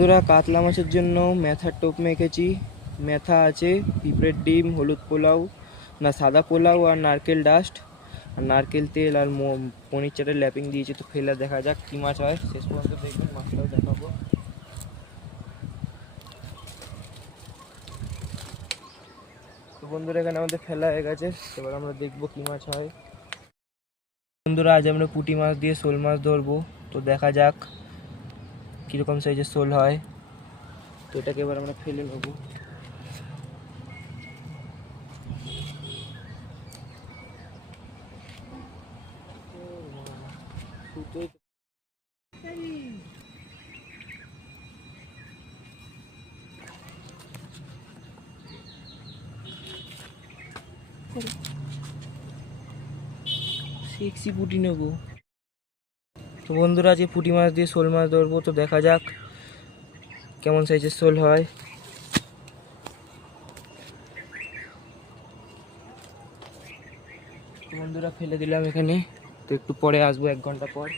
বন্ধুরা কাতলা মাছের জন্য মেথার টোপ মেখেছি। মেথা আছে, পিঁপড়ের ডিম, হলুদ পোলাও না সাদা পোলাও আর নারকেল ডাস্ট আর নারকেল তেল আর পনির চাটের ল্যাপিং দিয়েছি। তো ফেলে দেখা যাক কী মাছ হয়, শেষ পর্যন্ত দেখবেন, মাছটাও দেখাবো। তো বন্ধুরা এখানে আমাদের ফেলা হয়ে গেছে, এবার আমরা দেখবো কী মাছ হয়। বন্ধুরা আজ আমরা পুঁটি মাছ দিয়ে শোল মাছ ধরবো। তো দেখা যাক কীরকম সাইজের শোল হয়। তো এটাকে এবার আমরা ফেলে নেবো। সেক্সি পুঁটি নেবো। তো বন্ধুরা আজকে পুঁটি মাছ দিয়ে শোল মাছ ধরবো। তো দেখা যাক কেমন সাইজের শোল হয়। বন্ধুরা ফেলে দিলাম এখানে, তো একটু পরে আসবো 1 ঘন্টা পর।